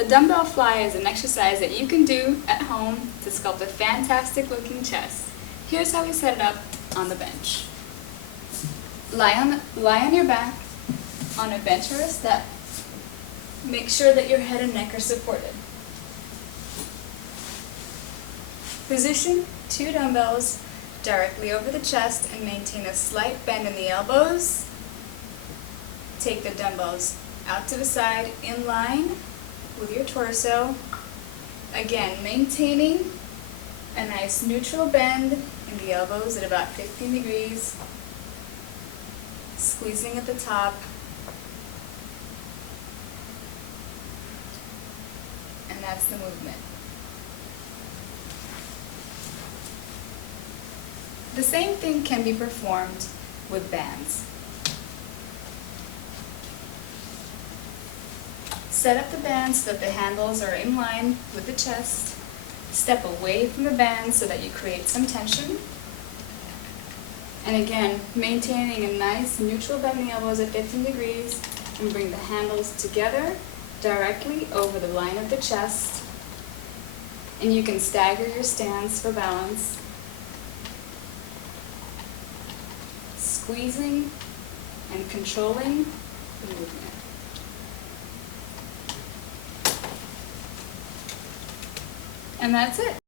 The dumbbell fly is an exercise that you can do at home to sculpt a fantastic looking chest. Here's how we set it up on the bench. Lie on your back on a bench or a step. Make sure that your head and neck are supported. Position 2 dumbbells directly over the chest and maintain a slight bend in the elbows. Take the dumbbells out to the side in line with your torso. Again, maintaining a nice neutral bend in the elbows at about 15 degrees. Squeezing at the top. And that's the movement. The same thing can be performed with bands. Set up the band so that the handles are in line with the chest. Step away from the band so that you create some tension. And again, maintaining a nice neutral bend in the elbows at 15 degrees, and bring the handles together directly over the line of the chest. And you can stagger your stance for balance. Squeezing and controlling the movement. And that's it.